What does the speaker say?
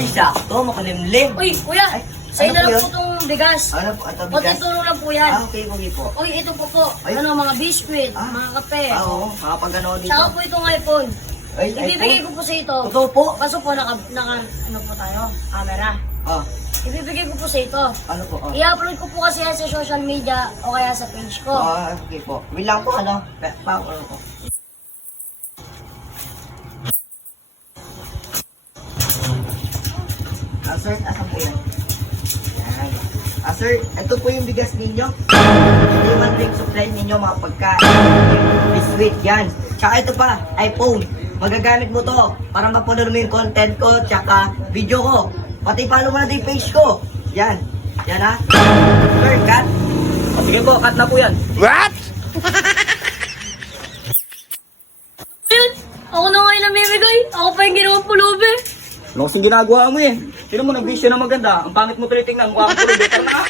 Uy, sakto, makulimlim. Uy, kuya, Ay, sa'yo ano na po lang yun? po itong bigas. Ano po, ito Konting bigas? tulong lang po yan. Okay, okay po. Uy, ito po. Ay. Ano, mga biscuit, Ah. mga kape. Oo, makapagano dito. Tsaka po itong iPhone. Ay, Ibibigay iPhone? ko po sa ito. Totoo po. Kaso po, ano po tayo? Camera. Ah, Ibibigay ko po sa ito. ano po? Ah, I-upload ko po kasi yan sa social media o kaya sa page ko. okay po. Wait lang po, ano? Power po. Sir, asan po yan? Yan. Sir, ito po yung bigas ninyo. Ito yung monthly supply ninyo, mga pagkain. Biscuit, yan. Tsaka ito pa, iPhone. Magagamit mo to para mapanood mo yung content ko, tsaka video ko. Pati follow mo na din yung page ko. Yan. Yan ha. Sir, cut. Sige po, cut na po yan. What? Ayun, ako na nga yung namimigay. Ako pa yung ginawang pulubi. Ano kasing ginagawa mo eh? Sino mo nag-vision na maganda? Ang pangit mo tuloy tingnan, mukha kang puro better na.